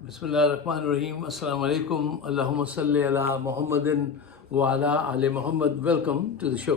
Bismillahirrahmanirrahim. Assalamu alaikum. Allahumma salli ala Muhammadin wa ala ali Muhammad. Welcome to the show.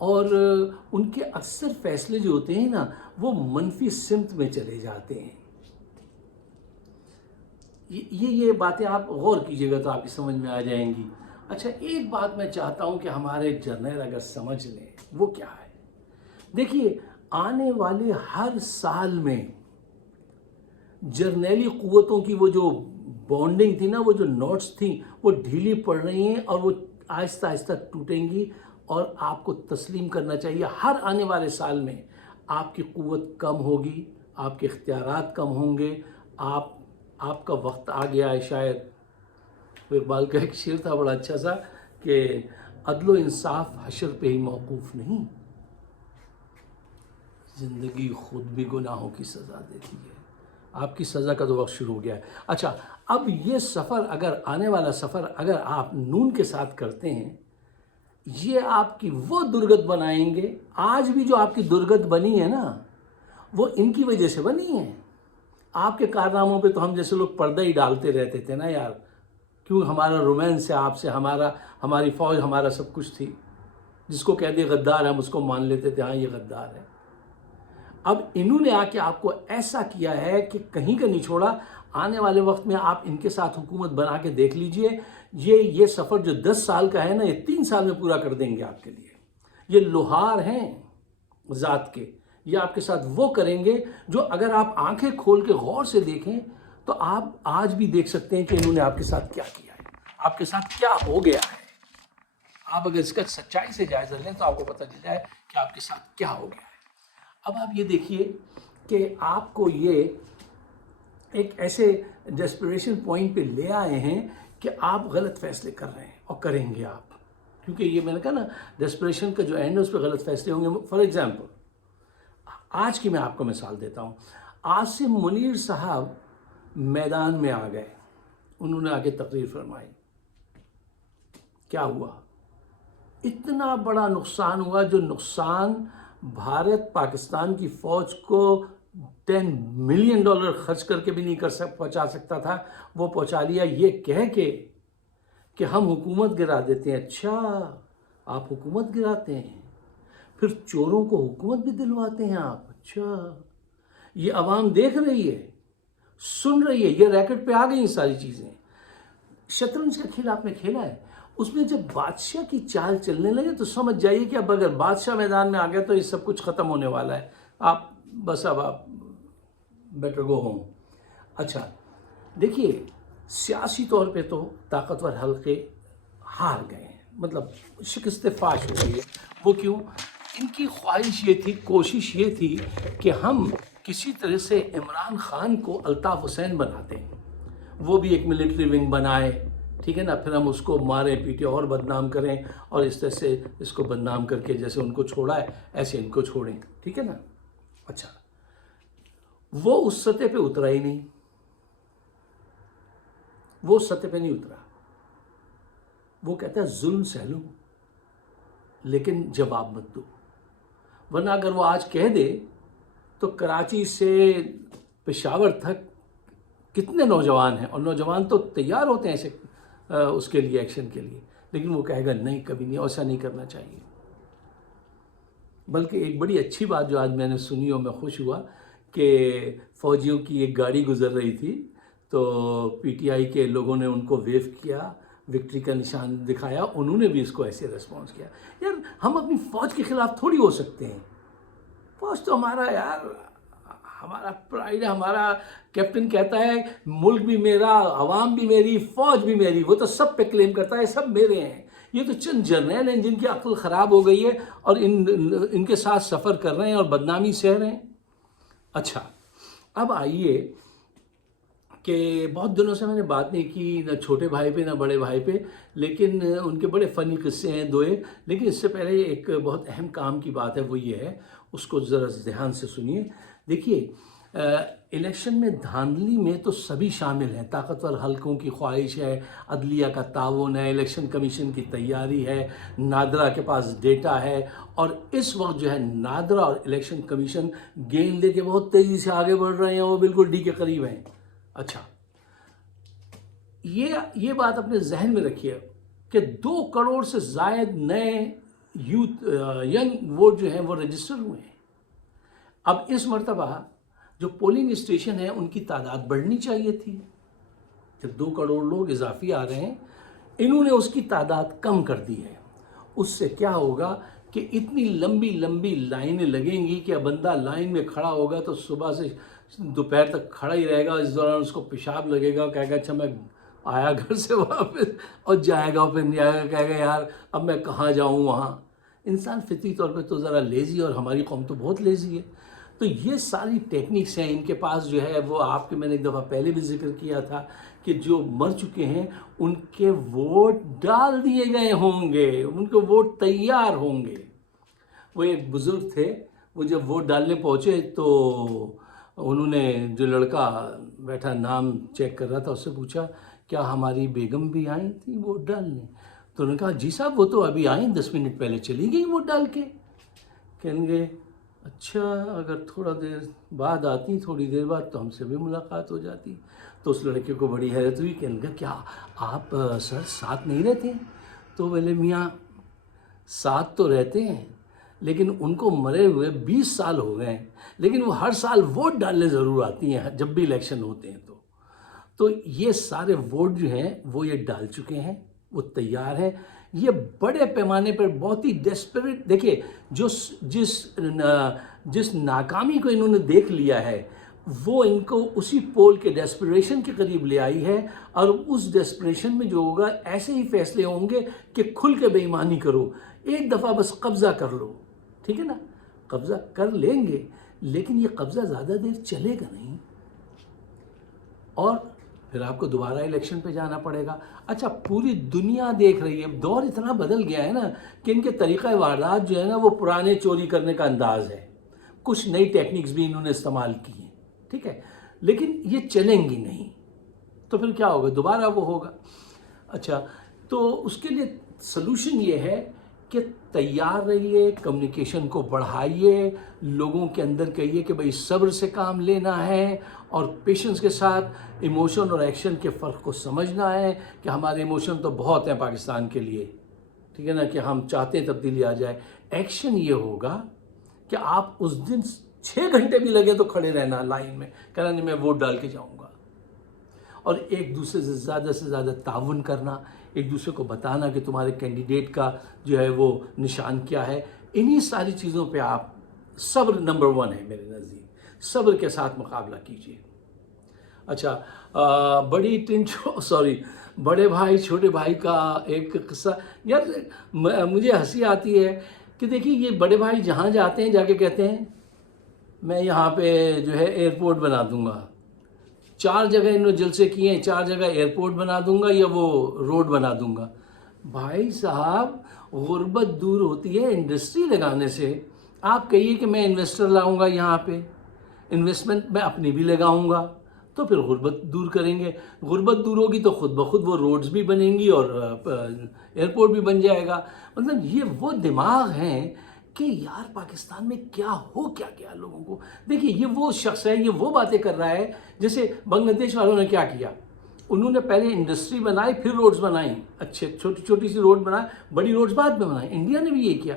اور ان کے اکثر فیصلے جو ہوتے ہیں نا وہ منفی سمت میں چلے جاتے ہیں. یہ باتیں آپ غور کیجئے گا تو آپ کی سمجھ میں آ جائیں گی. اچھا ایک بات میں چاہتا ہوں کہ ہمارے جرنیل اگر سمجھ لیں وہ کیا ہے. دیکھیے آنے والے ہر سال میں جرنیلی قوتوں کی وہ جو بانڈنگ تھی نا، وہ جو نوٹس تھیں وہ ڈھیلی پڑ رہی ہیں اور وہ آہستہ آہستہ ٹوٹیں گی. اور آپ کو تسلیم کرنا چاہیے ہر آنے والے سال میں آپ کی قوت کم ہوگی، آپ کے اختیارات کم ہوں گے. آپ کا وقت آ گیا ہے. شاید اقبال کا ایک شعر تھا بڑا اچھا سا کہ عدل و انصاف حشر پہ ہی موقوف نہیں، زندگی خود بھی گناہوں کی سزا دیتی ہے. آپ کی سزا کا تو وقت شروع ہو گیا ہے. اچھا اب یہ سفر اگر آنے والا سفر اگر آپ نون کے ساتھ کرتے ہیں، یہ آپ کی وہ درگت بنائیں گے. آج بھی جو آپ کی درگت بنی ہے نا وہ ان کی وجہ سے بنی ہے. آپ کے کارناموں پہ تو ہم جیسے لوگ پردہ ہی ڈالتے رہتے تھے نا یار، کیوں ہمارا رومانس ہے آپ سے، ہماری فوج ہمارا سب کچھ تھی. جس کو کہہ دے غدار ہم اس کو مان لیتے تھے، ہاں یہ غدار ہے. اب انہوں نے آ کے آپ کو ایسا کیا ہے کہ کہیں کا نہیں چھوڑا. آنے والے وقت میں آپ ان کے ساتھ حکومت بنا کے دیکھ لیجئے. یہ سفر جو 10 سال کا ہے نا یہ 3 سال میں پورا کر دیں گے آپ کے لیے. یہ لوہار ہیں ذات کے. یہ آپ کے ساتھ وہ کریں گے جو اگر آپ آنکھیں کھول کے غور سے دیکھیں تو آپ آج بھی دیکھ سکتے ہیں کہ انہوں نے آپ کے ساتھ کیا کیا ہے، آپ کے ساتھ کیا ہو گیا ہے. آپ اگر اس کا سچائی سے جائزہ لیں تو آپ کو پتہ چل جائے کہ آپ کے ساتھ کیا ہو گیا ہے. اب آپ یہ دیکھیے کہ آپ کو یہ ایک ایسے ڈیسپریشن پوائنٹ پہ لے آئے ہیں کہ آپ غلط فیصلے کر رہے ہیں اور کریں گے آپ. کیونکہ یہ میں نے کہا نا ڈیسپریشن کا جو اینڈ ہے اس پہ غلط فیصلے ہوں گے. فار ایگزامپل آج کی میں آپ کو مثال دیتا ہوں. عاصم منیر صاحب میدان میں آ گئے، انہوں نے آ کے تقریر فرمائی. کیا ہوا؟ اتنا بڑا نقصان ہوا جو نقصان بھارت پاکستان کی فوج کو $10 ملین خرچ کر کے بھی نہیں پہنچا سکتا تھا، وہ پہنچا لیا یہ کہہ کے کہ ہم حکومت گرا دیتے ہیں. اچھا آپ حکومت گراتے ہیں، پھر چوروں کو حکومت بھی دلواتے ہیں آپ. اچھا یہ عوام دیکھ رہی ہے، سن رہی ہے، یہ ریکٹ پہ آ گئی ساری چیزیں. شطرنج کا کھیل آپ نے کھیلا ہے، اس میں جب بادشاہ کی چال چلنے لگے تو سمجھ جائیے کہ اب اگر بادشاہ میدان میں آ گیا تو یہ سب کچھ ختم ہونے والا ہے. آپ بیٹر گو ہوم. اچھا دیکھیے سیاسی طور پہ تو طاقتور حلقے ہار گئے ہیں، مطلب شکست فاش ہو گئی ہے. وہ کیوں؟ ان کی خواہش یہ تھی، کوشش یہ تھی کہ ہم کسی طرح سے عمران خان کو الطاف حسین بناتے ہیں، وہ بھی ایک ملٹری ونگ بنائے، ٹھیک ہے نا، پھر ہم اس کو ماریں پیٹیں اور بدنام کریں اور اس طرح سے اس کو بدنام کر کے جیسے ان کو چھوڑا ہے ایسے ان کو چھوڑیں، ٹھیک ہے نا. اچھا وہ اس سطح پہ اترا ہی نہیں، وہ سطح پہ نہیں اترا. وہ کہتا ہے ظلم سہ لو لیکن جواب مت دو. ورنہ اگر وہ آج کہہ دے تو کراچی سے پشاور تک کتنے نوجوان ہیں، اور نوجوان تو تیار ہوتے ہیں ایسے اس کے لیے ایکشن کے لیے، لیکن وہ کہے گا نہیں کبھی نہیں، ایسا نہیں کرنا چاہیے. بلکہ ایک بڑی اچھی بات جو آج میں نے سنی اور میں خوش ہوا کہ فوجیوں کی ایک گاڑی گزر رہی تھی تو پی ٹی آئی کے لوگوں نے ان کو ویو کیا، وکٹری کا نشان دکھایا، انہوں نے بھی اس کو ایسے ریسپانس کیا. یار ہم اپنی فوج کے خلاف تھوڑی ہو سکتے ہیں. فوج تو ہمارا یار ہمارا پرائیڈ ہے. ہمارا کیپٹن کہتا ہے ملک بھی میرا، عوام بھی میری، فوج بھی میری. وہ تو سب پہ کلیم کرتا ہے سب میرے ہیں. یہ تو چند جرنیل ہیں جن کی عقل خراب ہو گئی ہے اور ان کے ساتھ سفر کر رہے ہیں اور بدنامی سہ رہے ہیں. اچھا اب آئیے کہ بہت دنوں سے میں نے بات نہیں کی نہ چھوٹے بھائی پہ نہ بڑے بھائی پہ، لیکن ان کے بڑے فنی قصے ہیں دو ایک. لیکن اس سے پہلے ایک بہت اہم کام کی بات ہے، وہ یہ ہے، اس کو ذرا دھیان سے سنیے. دیکھیے الیکشن میں دھاندلی میں تو سبھی شامل ہیں. طاقتور حلقوں کی خواہش ہے، عدلیہ کا تعاون ہے، الیکشن کمیشن کی تیاری ہے، نادرا کے پاس ڈیٹا ہے. اور اس وقت جو ہے نادرا اور الیکشن کمیشن گیند لے کے بہت تیزی سے آگے بڑھ رہے ہیں، وہ بالکل ڈی کے قریب ہیں. اچھا یہ بات اپنے ذہن میں رکھیے کہ 2 کروڑ سے زائد نئے یوتھ ینگ ووٹ جو ہیں وہ رجسٹر ہوئے ہیں. اب اس مرتبہ جو پولنگ اسٹیشن ہیں ان کی تعداد بڑھنی چاہیے تھی. جب 2 کروڑ لوگ اضافی آ رہے ہیں، انہوں نے اس کی تعداد کم کر دی ہے. اس سے کیا ہوگا کہ اتنی لمبی لمبی لائنیں لگیں گی کہ بندہ لائن میں کھڑا ہوگا تو صبح سے دوپہر تک کھڑا ہی رہے گا. اس دوران اس کو پیشاب لگے گا، کہے گا اچھا میں آیا گھر سے واپس، اور جائے گا پھر نہیں آئے گا، کہے گا یار اب میں کہاں جاؤں وہاں. انسان فطری طور پہ تو ذرا لیزی، اور ہماری قوم تو بہت لیزی ہے. تو یہ ساری ٹیکنیکس ہیں ان کے پاس جو ہے وہ. آپ کے میں نے ایک دفعہ پہلے بھی ذکر کیا تھا کہ جو مر چکے ہیں ان کے ووٹ ڈال دیے گئے ہوں گے، ان کے ووٹ تیار ہوں گے. وہ ایک بزرگ تھے، وہ جب ووٹ ڈالنے پہنچے تو انہوں نے، جو لڑکا بیٹھا نام چیک کر رہا تھا، اس سے پوچھا کیا ہماری بیگم بھی آئی تھی ووٹ ڈالنے؟ تو انہوں نے کہا جی صاحب وہ تو ابھی آئیں، 10 منٹ پہلے چلی گئی ووٹ ڈال کے. کہیں گے اچھا اگر تھوڑا دیر بعد آتی، تھوڑی دیر بعد تو ہم سے بھی ملاقات ہو جاتی. تو اس لڑکے کو بڑی حیرت ہوئی. کہنے لگا کیا آپ سر ساتھ نہیں رہتے؟ تو بولے میاں ساتھ تو رہتے ہیں، لیکن ان کو مرے ہوئے 20 سال ہو گئے ہیں، لیکن وہ ہر سال ووٹ ڈالنے ضرور آتی ہیں جب بھی الیکشن ہوتے ہیں. تو یہ سارے ووٹ جو ہیں وہ یہ ڈال چکے ہیں، وہ تیار ہیں. یہ بڑے پیمانے پر بہت ہی ڈیسپریٹ، دیکھیے جس ناکامی کو انہوں نے دیکھ لیا ہے وہ ان کو اسی پول کے ڈیسپریشن کے قریب لے آئی ہے. اور اس ڈیسپریشن میں جو ہوگا ایسے ہی فیصلے ہوں گے کہ کھل کے بے ایمانی کرو، ایک دفعہ بس قبضہ کر لو. ٹھیک ہے نا، قبضہ کر لیں گے، لیکن یہ قبضہ زیادہ دیر چلے گا نہیں، اور پھر آپ کو دوبارہ الیکشن پہ جانا پڑے گا. اچھا پوری دنیا دیکھ رہی ہے، دور اتنا بدل گیا ہے نا کہ ان کے طریقہ واردات جو ہے نا وہ پرانے چوری کرنے کا انداز ہے. کچھ نئی ٹیکنیکس بھی انہوں نے استعمال کی ہیں، ٹھیک ہے، لیکن یہ چلیں گی نہیں. تو پھر کیا ہوگا؟ دوبارہ وہ ہوگا. اچھا تو اس کے لیے سلوشن یہ ہے کہ تیار رہیے، کمیونیکیشن کو بڑھائیے، لوگوں کے اندر کہیے کہ بھئی صبر سے کام لینا ہے، اور پیشنس کے ساتھ ایموشن اور ایکشن کے فرق کو سمجھنا ہے کہ ہمارے ایموشن تو بہت ہیں پاکستان کے لیے، ٹھیک ہے نا، کہ ہم چاہتے ہیں تبدیلی آ جائے. ایکشن یہ ہوگا کہ آپ اس دن 6 گھنٹے بھی لگے تو کھڑے رہنا لائن میں، کہنا نہیں میں ووٹ ڈال کے جاؤں گا. اور ایک دوسرے سے زیادہ تعاون کرنا، ایک دوسرے کو بتانا کہ تمہارے کینڈیڈیٹ کا جو ہے وہ نشان کیا ہے. انہی ساری چیزوں پہ آپ، صبر نمبر 1 ہے میرے نزدیک، صبر کے ساتھ مقابلہ کیجیے. اچھا بڑے بھائی چھوٹے بھائی کا ایک قصہ، یار مجھے ہنسی آتی ہے کہ دیکھیے یہ بڑے بھائی جہاں جاتے ہیں جا کے کہتے ہیں میں یہاں پہ جو ہے ایئرپورٹ بنا دوں گا. 4 جگہ انہوں نے جلسے کیے ہیں، 4 جگہ ایئرپورٹ بنا دوں گا یا وہ روڈ بنا دوں گا. بھائی صاحب غربت دور ہوتی ہے انڈسٹری لگانے سے. آپ کہیے کہ میں انویسٹر لاؤں گا، یہاں پہ انویسٹمنٹ میں اپنی بھی لگاؤں گا، تو پھر غربت دور کریں گے. غربت دور ہوگی تو خود بخود وہ روڈز بھی بنیں گی اور ایئرپورٹ بھی بن جائے گا. مطلب یہ وہ دماغ ہیں کہ یار پاکستان میں کیا ہو کیا لوگوں کو. دیکھیے یہ وہ شخص ہے، یہ وہ باتیں کر رہا ہے جیسے بنگلہ دیش والوں نے کیا کیا. انہوں نے پہلے انڈسٹری بنائی، پھر روڈز بنائیں، اچھے چھوٹی سی روڈ بنائیں، بڑی روڈز بعد میں بنائیں. انڈیا نے بھی یہ کیا،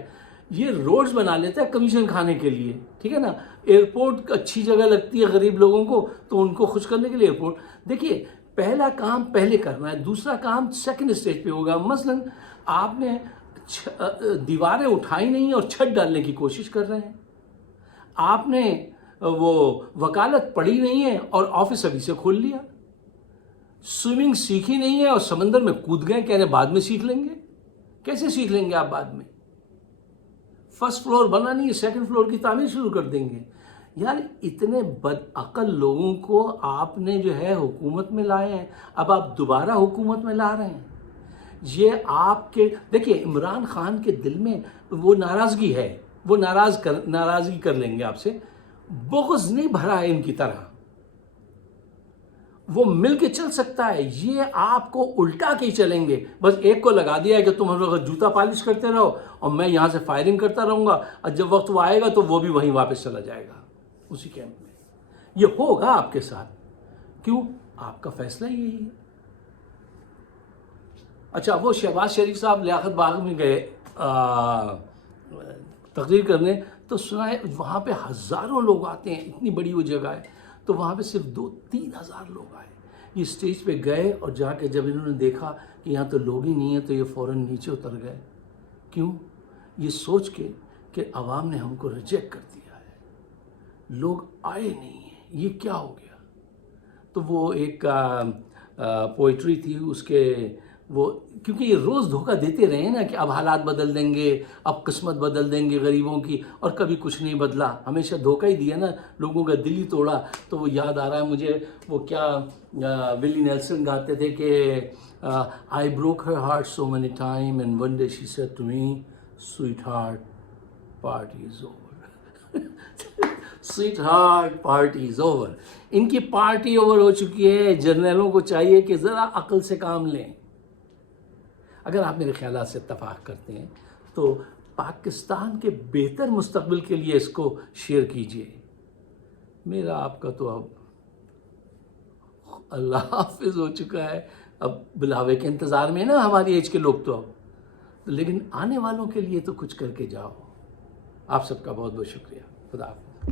یہ روڈز بنا لیتا ہے کمیشن کھانے کے لیے، ٹھیک ہے نا. ایئرپورٹ اچھی جگہ لگتی ہے غریب لوگوں کو تو ان کو خوش کرنے کے لیے ایئرپورٹ. دیکھیے پہلا کام پہلے کرنا ہے، دوسرا کام سیکنڈ اسٹیج پہ ہوگا. مثلا آپ نے دیواریں اٹھائی نہیں اور چھت ڈالنے کی کوشش کر رہے ہیں. آپ نے وہ وکالت پڑھی نہیں ہے اور آفس ابھی سے کھول لیا. سوئمنگ سیکھی نہیں ہے اور سمندر میں کود گئے، کہہ رہے بعد میں سیکھ لیں گے. کیسے سیکھ لیں گے آپ بعد میں؟ فرسٹ فلور بنا نہیں ہے، سیکنڈ فلور کی تعمیر شروع کر دیں گے. یار اتنے بدعقل لوگوں کو آپ نے جو ہے حکومت میں لائے ہیں، اب آپ دوبارہ حکومت میں لا رہے ہیں. یہ آپ کے دیکھیے عمران خان کے دل میں وہ ناراضگی ہے، وہ ناراضگی کر لیں گے آپ سے. بغض نہیں بھرا ہے ان کی طرح، وہ مل کے چل سکتا ہے. یہ آپ کو الٹا کے ہی چلیں گے. بس ایک کو لگا دیا ہے کہ تم ہم لوگ جوتا پالش کرتے رہو اور میں یہاں سے فائرنگ کرتا رہوں گا، اور جب وقت وہ آئے گا تو وہ بھی وہیں واپس چلا جائے گا اسی کیمپ میں. یہ ہوگا آپ کے ساتھ. کیوں؟ آپ کا فیصلہ یہی ہے. اچھا وہ شہباز شریف صاحب لیاقت باغ میں گئے تقریر کرنے، تو سنا ہے وہاں پہ ہزاروں لوگ آتے ہیں، اتنی بڑی وہ جگہ ہے، تو وہاں پہ صرف 2-3 ہزار لوگ آئے۔ یہ اسٹیج پہ گئے اور جا کے جب انہوں نے دیکھا کہ یہاں تو لوگ ہی نہیں ہیں، تو یہ فوراً نیچے اتر گئے۔ کیوں؟ یہ سوچ کے کہ عوام نے ہم کو ریجیکٹ کر دیا ہے، لوگ آئے نہیں ہیں، یہ کیا ہو گیا؟ تو وہ ایک پوئٹری تھی اس کے، وہ کیونکہ یہ روز دھوکہ دیتے رہے نا کہ اب حالات بدل دیں گے، اب قسمت بدل دیں گے غریبوں کی، اور کبھی کچھ نہیں بدلا، ہمیشہ دھوکہ ہی دیا نا، لوگوں کا دل ہی توڑا۔ تو وہ یاد آ رہا ہے مجھے، وہ کیا ولی نیلسن گاتے تھے کہ I broke her heart so many times and one day she said to me, sweetheart, party is over. Sweetheart party is over. ان کی پارٹی اوور ہو چکی ہے۔ جرنیلوں کو چاہیے کہ ذرا عقل سے کام لیں۔ اگر آپ میرے خیالات سے اتفاق کرتے ہیں تو پاکستان کے بہتر مستقبل کے لیے اس کو شیئر کیجیے۔ میرا آپ کا تو اب اللہ حافظ ہو چکا ہے، اب بلاوے کے انتظار میں نا ہماری ایج کے لوگ تو اب، لیکن آنے والوں کے لیے تو کچھ کر کے جاؤ۔ آپ سب کا بہت بہت شکریہ۔ خدا حافظ۔